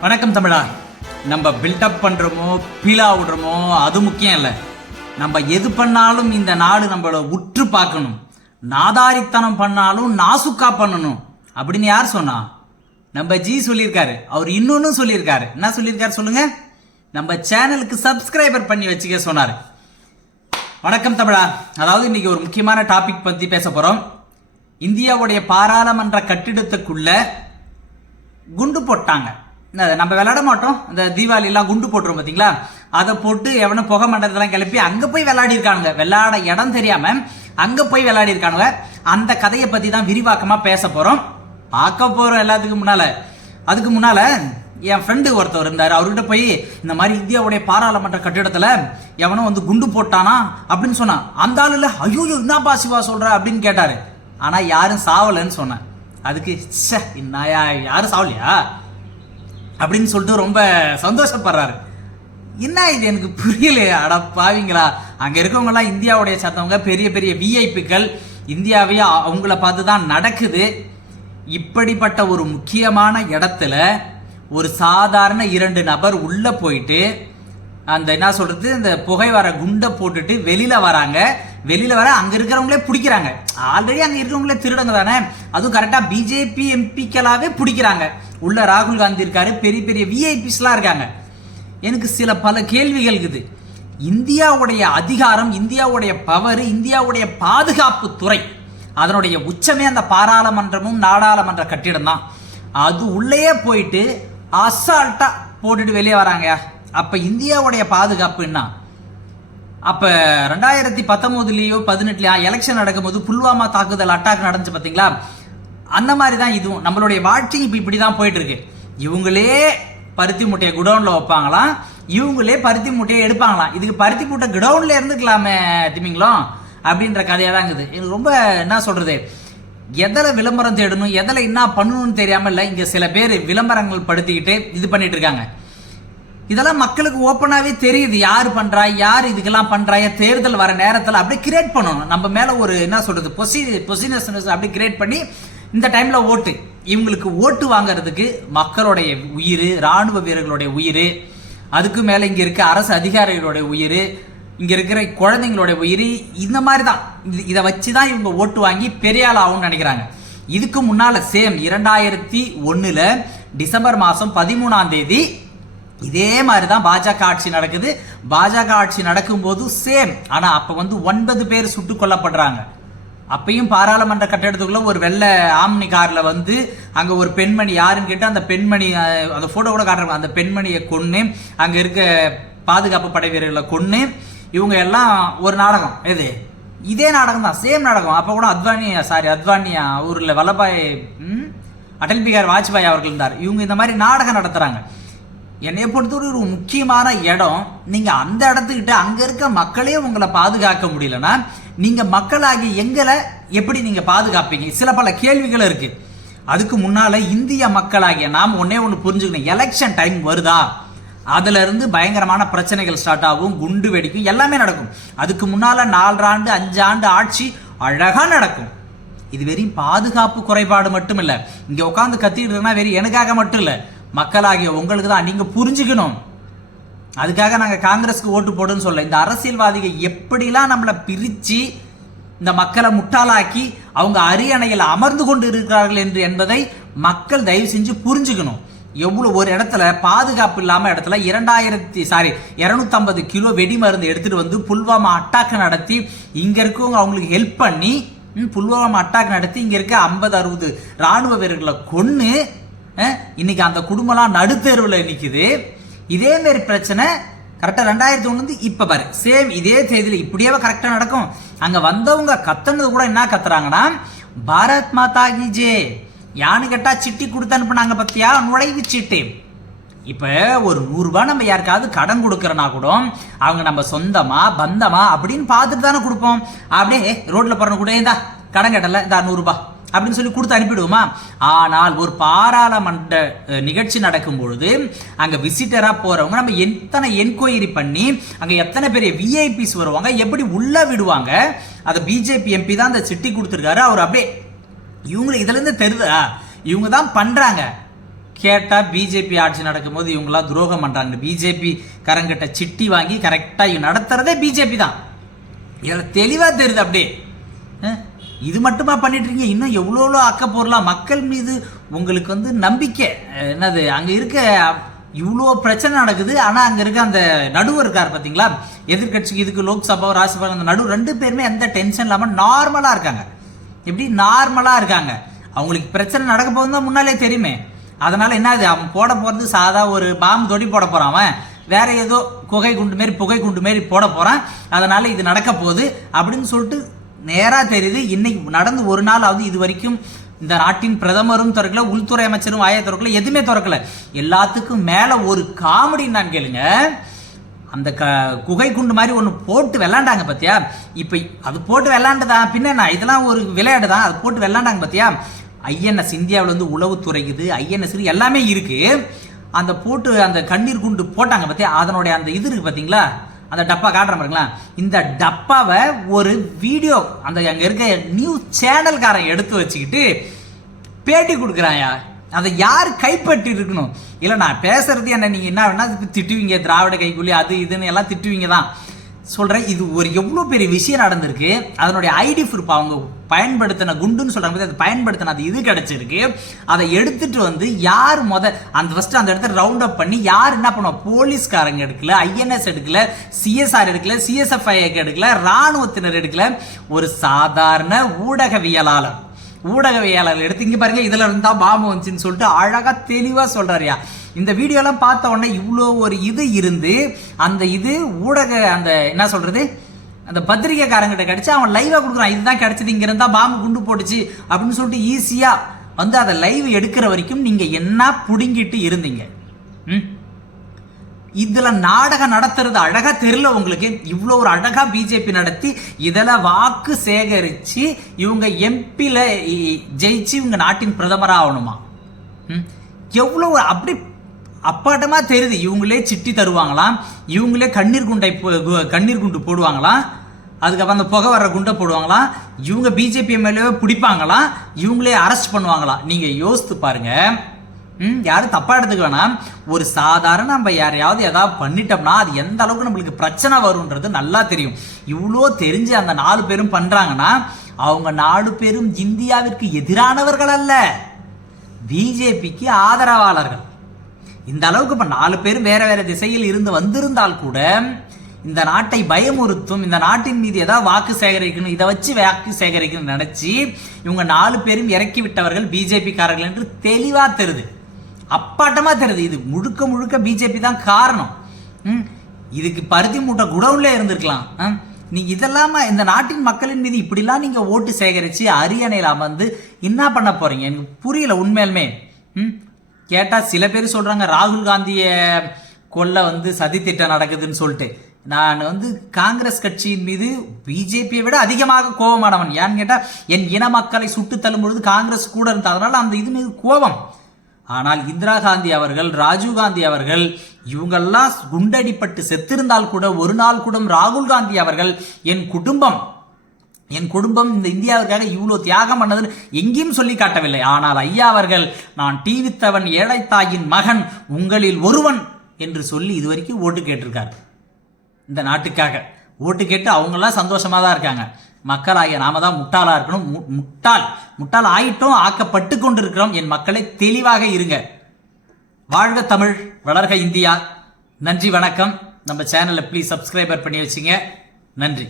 வணக்கம் தமிழா. நம்ம பில்டப் பண்ணுறோமோ பீலா விடுறோமோ அது முக்கியம் இல்லை. நம்ம எது பண்ணாலும் இந்த நாடு நம்மளை உற்று பார்க்கணும். நாதாரித்தனம் பண்ணாலும் நாசுக்கா பண்ணணும். அப்படின்னு யார் சொன்னா? நம்ம ஜி சொல்லியிருக்காரு. அவர் இன்னொன்னு சொல்லியிருக்காரு. என்ன சொல்லியிருக்காரு சொல்லுங்க? நம்ம சேனலுக்கு சப்ஸ்கிரைபர் பண்ணி வச்சுக்க சொன்னார். வணக்கம் தமிழா. அதாவது இன்னைக்கு ஒரு முக்கியமான டாபிக் பற்றி பேச போகிறோம் இந்தியாவுடைய பாராளுமன்ற கட்டிடத்துக்குள்ள குண்டு போட்டாங்க. நம்ம விளையாட மாட்டோம். இந்த தீபாவளிலாம் குண்டு போட்டுரும் பார்த்தீங்களா அதை போட்டு எவனும் புகை மண்டலத்தெல்லாம் கிளப்பி அங்கே போய் விளையாடிருக்கானுங்க விளையாட இடம் தெரியாமல் அங்கே போய் விளையாடிருக்கானுங்க அந்த கதையை பற்றி தான் விரிவாக்கமாக பேச போகிறோம் பார்க்க போகிறோம் எல்லாத்துக்கும் முன்னால். அதுக்கு முன்னால் என் ஃப்ரெண்டு ஒருத்தர் இருந்தார். அவர்கிட்ட போய் இந்த மாதிரி இந்தியாவுடைய பாராளுமன்ற கட்டிடத்தில் எவனோ வந்து குண்டு போட்டானா அப்படின்னு சொன்னான். அந்த ஆளுல ஐயோ என்னப்பா சிவா சொல்கிற அப்படின்னு கேட்டார். ஆனால் யாரும் சாவலைன்னு சொன்னேன். அதுக்கு ச்சே என்னயா யாரும் சாவலையா? அப்படின்னு சொல்லிட்டு ரொம்ப சந்தோஷப்படுறாரு. என்ன இது எனக்கு புரியலையே? அட பாவிங்களா. அங்கே இருக்கவங்கலாம் இந்தியாவுடைய சேர்ந்தவங்க பெரிய பெரிய விஐபிக்கள் இந்தியாவே அவங்கள பார்த்து தான் நடக்குது. இப்படிப்பட்ட ஒரு முக்கியமான இடத்துல ஒரு சாதாரண இரண்டு நபர் உள்ளே போயிட்டு அந்த என்ன சொல்கிறது இந்த புகை வர குண்டை போட்டுட்டு வெளியில் வராங்க. வெளியில வர அங்க இருக்கிறவங்களே பிடிக்கிறாங்க. ஆல்ரெடி அங்க இருக்கிறவங்களே திருடங்க தானே? அதுவும் கரெக்டா பிஜேபி எம்பிக்களாவே பிடிக்கிறாங்க. உள்ள ராகுல் காந்தி இருக்காரு பெரிய பெரிய விஐபிஸ்லாம் இருக்காங்க. எனக்கு சில பல கேள்விகள் இருக்குது. இந்தியாவுடைய அதிகாரம் இந்தியாவுடைய பவர் இந்தியாவுடைய பாதுகாப்பு துறை அதனுடைய உச்சமே அந்த பாராளுமன்றமும் நாடாளுமன்ற கட்டிடம் தான். அது உள்ளேயே போயிட்டு அசால்ட்டா போட்டுட்டு வெளியே வராங்க அப்ப இந்தியாவுடைய பாதுகாப்பு என்ன? அப்ப ரெண்டாயிரத்தி பத்தொன்பதுலயோ பதினெட்டுலயோ எலெக்ஷன் நடக்கும்போது புல்வாமா தாக்குதல் அட்டாக் நடந்துச்சு பாத்தீங்களா? அந்த மாதிரி தான் இதுவும். நம்மளுடைய வாழ்க்கை இப்ப இப்படி தான் போயிட்டு இருக்கு இவங்களே பருத்தி மூட்டையை குடவுன்ல வைப்பாங்களாம். இவங்களே பருத்தி மூட்டையை எடுப்பாங்களாம். இதுக்கு பருத்தி மூட்டை குடவுன்ல இருந்துக்கலாமே திமிங்களோ அப்படின்ற கதையா தான் இருக்குது. எனக்கு ரொம்ப என்ன சொல்றது? எதில் விளம்பரம் தேடணும் எதில் என்ன பண்ணணும்னு தெரியாமல் இல்லை இங்கே சில பேர் விளம்பரங்கள் படுத்திக்கிட்டு இது பண்ணிட்டு இருக்காங்க. இதெல்லாம் மக்களுக்கு ஓப்பனாகவே தெரியுது. யார் பண்ணுறா யார் இதுக்கெல்லாம் பண்றாய? தேர்தல் வர நேரத்தில் அப்படியே கிரியேட் பண்ணணும். நம்ம மேலே ஒரு என்ன சொல்கிறது பொசி பொசினஸ்னஸ் அப்படி கிரியேட் பண்ணி இந்த டைமில் ஓட்டு. இவங்களுக்கு ஓட்டு வாங்குறதுக்கு மக்களுடைய உயிர் ராணுவ வீரர்களுடைய உயிர் அதுக்கு மேலே இங்கே இருக்க அரசு அதிகாரிகளுடைய உயிர் இங்கே இருக்கிற குழந்தைங்களுடைய உயிர் இந்த மாதிரி தான் இது- இதை வச்சு தான் இவங்க ஓட்டு வாங்கி பெரிய ஆள் ஆகும்னு நினைக்கிறாங்க. இதுக்கு முன்னால் சேம் இரண்டாயிரத்தி ஒன்றில் டிசம்பர் மாதம் பதிமூணாம் தேதி இதே மாதிரி தான் பாஜக ஆட்சி நடக்குது. பாஜக ஆட்சி நடக்கும்போது சேம் ஆனா அப்ப வந்து ஒன்பது பேர் சுட்டுக் கொல்லப்படுறாங்க. அப்பையும் பாராளுமன்ற கட்டிடத்துக்குள்ள ஒரு வெள்ளை ஆம்னி கார்ல வந்து அங்க ஒரு பெண்மணி யாருன்னு கேட்டு அந்த பெண்மணி அந்த போட்டோ கூட காட்டுறாங்க அந்த பெண்மணியை கொன்று அங்க இருக்க பாதுகாப்பு படை வீரர்களை கொன்று இவங்க எல்லாம் ஒரு நாடகம். எது? இதே நாடகம் தான் சேம் நாடகம். அப்ப கூட அத்வானி சாரி அத்வானியா ஊர்ல வல்லபாய் ம், அடல் பிகார் வாஜ்பாய் அவர்கள் இருந்தார். இவங்க இந்த மாதிரி நாடகம் நடத்துறாங்க. என்னைய பொறுத்தவரை ஒரு முக்கியமான இடம். நீங்க அந்த இடத்துக்கிட்ட அங்க இருக்க மக்களே உங்களை பாதுகாக்க முடியலன்னா நீங்க மக்களாகி எங்களை எப்படி நீங்க பாதுகாப்பீங்க? சில பல கேள்விகள் இருக்கு. அதுக்கு முன்னால இந்திய மக்களாகிய நாம் ஒன்னே ஒன்று புரிஞ்சுக்கணும். எலெக்ஷன் டைம் வருதா? அதுல இருந்து பயங்கரமான பிரச்சனைகள் ஸ்டார்ட் ஆகும். குண்டு வெடிக்கும். எல்லாமே நடக்கும். அதுக்கு முன்னால நாலராண்டு அஞ்சு ஆண்டு ஆட்சி அழகா நடக்கும். இது வெறும் பாதுகாப்பு குறைபாடு மட்டும் இல்லை இங்க உட்காந்து கத்திக்கிட்டு இருக்கா வெறும் எனக்காக மட்டும் இல்லை. மக்களாகிய உங்களுக்கு தான் நீங்கள் புரிஞ்சுக்கணும். அதுக்காக நாங்கள் காங்கிரஸ்க்கு ஓட்டு போடுன்னு சொல்ல இந்த அரசியல்வாதிகள் எப்படிலாம் நம்மளை பிரித்து இந்த மக்களை முட்டாளாக்கி அவங்க அரியணையில் அமர்ந்து கொண்டு இருக்கிறார்கள் என்று என்பதை மக்கள் தயவு செஞ்சு புரிஞ்சுக்கணும். எவ்வளோ ஒரு இடத்துல பாதுகாப்பு இல்லாமல் இடத்துல இரண்டாயிரத்தி சாரி இரநூத்தம்பது கிலோ வெடி மருந்து எடுத்துகிட்டு வந்து புல்வாமா அட்டாக் நடத்தி இங்கே இருக்கவங்க அவங்களுக்கு ஹெல்ப் பண்ணி புல்வாமா அட்டாக் நடத்தி இங்கே இருக்க ஐம்பது அறுபது ராணுவ வீரர்களை கொன்று இன்னைக்கு அந்த குடும்பம்லாம் நடுத்தெருவில் நிக்குது. இதே மாதிரி பிரச்சனை கரெக்டா ரெண்டாயிரத்தி ஒண்ணு வந்து இப்ப பாரு. சேம் இதே தேதியில இப்படியே கரெக்டா நடக்கும். அங்க வந்தவங்க கத்துனது கூட என்ன கத்துறாங்கன்னா பாரத் மாதா கி ஜே. யானு கேட்டா சிட்டி கொடுத்து அனுப்புனாங்க பத்தியா? நுழைவு சீட்டு. இப்ப ஒரு நூறு ரூபாய் நம்ம யாருக்காவது கடன் கொடுக்கறனா கூட அவங்க நம்ம சொந்தமா பந்தமா அப்படின்னு பார்த்துட்டு தானே கொடுப்போம். அப்படியே ரோட்ல போறவங்க கூட இந்தா கடன் கேட்டல இந்த நூறுரூபா அப்படின்னு சொல்லி கொடுத்து அனுப்பிடுவோமா? ஆனால் ஒரு பாராளுமன்ற நிகழ்ச்சி நடக்கும் பொழுது அங்க விசிட்டரா போறவங்க நம்ம எத்தனை என்கொயரி பண்ணி அங்க எத்தனை பெரிய விஐபிஸ் வருவாங்க எப்படி உள்ள விடுவாங்க அதை பிஜேபி எம்பி தான் அந்த சிட்டி கொடுத்துருக்காரு. அவர் அப்படியே இவங்களை இதுல இருந்து தெரியுதா இவங்க தான் பண்றாங்க. கேட்டால் பிஜேபி ஆட்சி நடக்கும்போது இவங்களாம் துரோகம் பண்ணுறாங்க பிஜேபி கரங்கிட்ட சிட்டி வாங்கி கரெக்டாக நடத்துறதே பிஜேபி தான். இதில் தெளிவாக தெரியுது அப்படியே. இது மட்டுமா பண்ணிட்டு இருக்கீங்க இன்னும் எவ்வளோ எவ்வளோ அக்கப்பொருளாக மக்கள் மீது உங்களுக்கு வந்து நம்பிக்கை. என்னது அங்கே இருக்க இவ்வளோ பிரச்சனை நடக்குது. ஆனால் அங்கே இருக்க அந்த நடுவர் இருக்கார் பார்த்தீங்களா எதிர்க்கட்சிக்கு இதுக்கு லோக்சபா ராஜ்யசபா அந்த நடு ரெண்டு பேருமே எந்த டென்ஷன் இல்லாமல் நார்மலாக இருக்காங்க. எப்படி நார்மலாக இருக்காங்க? அவங்களுக்கு பிரச்சனை நடக்க போகுது தான் முன்னாலே தெரியுமே. அதனால் என்ன அது அவன் போட போகிறது சாதா ஒரு பாம்பு தொடி போட போகிறான் அவன் வேற ஏதோ குகை குண்டு மாரி புகை குண்டு மாரி போட போகிறான் அதனால் இது நடக்க போகுது அப்படின்னு சொல்லிட்டு நேராக தெரியுது. இன்னைக்கு நடந்து ஒரு நாள் ஆகுது இது வரைக்கும் இந்த நாட்டின் பிரதமரும் திறக்கல உள்துறை அமைச்சரும் ஆய திறக்கல எதுவுமே திறக்கல. எல்லாத்துக்கும் மேலே ஒரு காமெடி நான் கேளுங்க. அந்த க குகை குண்டு மாதிரி ஒன்று போட்டு விளாண்டாங்க பார்த்தியா இப்போ அது போட்டு விளாண்டுதா பின்ன இதெல்லாம் ஒரு விளையாடு தான். அது போட்டு விளாண்டாங்க பார்த்தியா ஐஎன்எஸ் இந்தியாவில் வந்து உளவுத்துறை இது ஐஎன்எஸ் எல்லாமே இருக்குது அந்த போட்டு அந்த கண்ணீர் குண்டு போட்டாங்க பார்த்தியா அதனுடைய அந்த இது இருக்குது பார்த்தீங்களா அந்த டப்பா காட்டுற பாருங்களா. இந்த டப்பாவை ஒரு வீடியோ அந்த அங்கே இருக்க நியூஸ் சேனல்காரன் எடுத்து வச்சுக்கிட்டு பேட்டி கொடுக்குறாயா அதை யார் கைப்பற்றி இருக்கணும்? இல்லை நான் பேசுறது என்ன? நீங்கள் என்ன வேணா திட்டுவீங்க திராவிட கைக்குள்ளி அது இதுன்னு எல்லாம் திட்டுவீங்க தான் சொல்கிறேன் இது ஒரு எவ்வளோ பெரிய விஷயம் நடந்திருக்கு அதனுடைய ஐடி ப்ரூஃப் அவங்க பயன்படுத்தின குண்டுன்னு சொல்கிறாங்க அது பயன்படுத்தின அது இது கிடச்சிருக்கு. அதை எடுத்துட்டு வந்து யார் முத அந்த ஃபஸ்ட்டு அந்த இடத்த ரவுண்ட் அப் பண்ணி யார் என்ன பண்ணுவோம் போலீஸ்காரங்க எடுக்கல ஐஎன்எஸ் எடுக்கல சிஎஸ்ஆர் எடுக்கல சிஎஸ்எஃப்ஐ எடுக்கல ராணுவத்தினர் எடுக்கல. ஒரு சாதாரண ஊடகவியலாளர் ஊடகவியலாளர் எடுத்து இங்கே பாருங்க இதில் இருந்தால் பாம்பு வந்துச்சுன்னு சொல்லிட்டு அழகாக தெளிவாக சொல்கிறாரியா இந்த வீடியோலாம் பார்த்த உடனே இவ்வளோ ஒரு இது இருந்து அந்த இது ஊடக அந்த என்ன சொல்கிறது அந்த பத்திரிகைக்காரங்கிட்ட கிடச்சி அவன் லைவாக கொடுக்குறான். இதுதான் கிடச்சிது இங்கே இருந்தால் பாம்பு குண்டு போட்டுச்சு அப்படின்னு சொல்லிட்டு ஈஸியாக வந்து அதை லைவ் எடுக்கிற வரைக்கும் நீங்கள் என்ன பிடுங்கிட்டு இருந்தீங்க? ம்? இதில் நாடகம் நடத்துறது அழகாக தெரியல உங்களுக்கு. இவ்வளோ ஒரு அழகாக பிஜேபி நடத்தி இதில் வாக்கு சேகரித்து இவங்க எம்பியில் ஜெயிச்சு இவங்க நாட்டின் பிரதமராக ஆகணுமா? ம்? எவ்வளோ அப்படி அப்பாட்டமா தெரியுது. இவங்களே சிட்டி தருவாங்களாம். இவங்களே கண்ணீர் குண்டை கண்ணீர் குண்டு போடுவாங்களாம். அதுக்கப்புறம் அந்த புகை வர்ற குண்டை போடுவாங்களாம். இவங்க பிஜேபி எம்எல்ஏவை பிடிப்பாங்களாம். இவங்களே அரெஸ்ட் பண்ணுவாங்களாம். நீங்க யோசித்து பாருங்க. ம் யாரும் தப்பா எடுத்துக்க வேணாம். ஒரு சாதாரண நம்ம யாரையாவது ஏதாவது பண்ணிட்டோம்னா அது எந்த அளவுக்கு நம்மளுக்கு பிரச்சனை வரும்ன்றது நல்லா தெரியும். இவ்வளோ தெரிஞ்சு அந்த நாலு பேரும் பண்றாங்கன்னா அவங்க நாலு பேரும் இந்தியாவிற்கு எதிரானவர்கள் அல்ல. பிஜேபிக்கு ஆதரவாளர்கள். இந்த அளவுக்கு இப்போ நாலு பேரும் வேற வேற திசையில் இருந்து வந்திருந்தால் கூட இந்த நாட்டை பயமுறுத்தும் இந்த நாட்டின் மீது ஏதாவது வாக்கு சேகரிக்கணும் இதை வச்சு வாக்கு சேகரிக்கணும்னு நினச்சி இவங்க நாலு பேரும் இறக்கி விட்டவர்கள் பிஜேபி காரர்கள் என்று தெளிவாக தெரியுது. அப்பாட்டமா தெரியுது. இது முழுக்க முழுக்க பிஜேபி தான் காரணம். ம், இதுக்கு பருத்தி மூட்டை குடவுன்ல இருந்திருக்கலாம். நீ இதெல்லாம இந்த நாட்டின் மக்களின் மீது இப்படிலாம் நீங்க ஓட்டு சேகரிச்சு அரியணையில் அமர்ந்து என்ன பண்ண போறீங்க? எனக்கு புரியல உண்மையிலுமே. ம்? கேட்டால் சில பேர் சொல்கிறாங்க ராகுல் காந்தியை கொல்ல வந்து சதி திட்டம் நடக்குதுன்னு சொல்லிட்டு. நான் வந்து காங்கிரஸ் கட்சியின் மீது பிஜேபியை விட அதிகமாக கோபமானவன். ஏன்னு கேட்டால் என் இன மக்களை சுட்டு தள்ளும் பொழுது காங்கிரஸ் கூட இருந்தது அதனால் அந்த இது மீது கோபம். ஆனால் இந்திரா காந்தி அவர்கள் ராஜீவ் காந்தி அவர்கள் இவங்கெல்லாம் குண்டடிப்பட்டு செத்திருந்தால் கூட ஒரு நாள் கூட ராகுல் காந்தி அவர்கள் என் குடும்பம் என் குடும்பம் இந்த இந்தியாவிற்காக இவ்வளோ தியாகம் பண்ணதுன்னு எங்கேயும் சொல்லி காட்டவில்லை. ஆனால் ஐயா அவர்கள் நான் டிவித்தவன் ஏழைத்தாயின் மகன் உங்களில் ஒருவன் என்று சொல்லி இதுவரைக்கும் ஓட்டு கேட்டிருக்காரு. இந்த நாட்டுக்காக ஓட்டு கேட்டு அவங்கெல்லாம் சந்தோஷமாக தான் இருக்காங்க. மக்களாகிய நாம தான் முட்டாளாக இருக்கணும். மு- முட்டாள் முட்டாள் ஆயிட்டோம் ஆக்கப்பட்டு கொண்டிருக்கிறோம். என் மக்களை தெளிவாக இருங்க. வாழ்க தமிழ் வளர்க இந்தியா. நன்றி வணக்கம். நம்ம சேனலை ப்ளீஸ் சப்ஸ்கிரைபர் பண்ணி வச்சுங்க. நன்றி.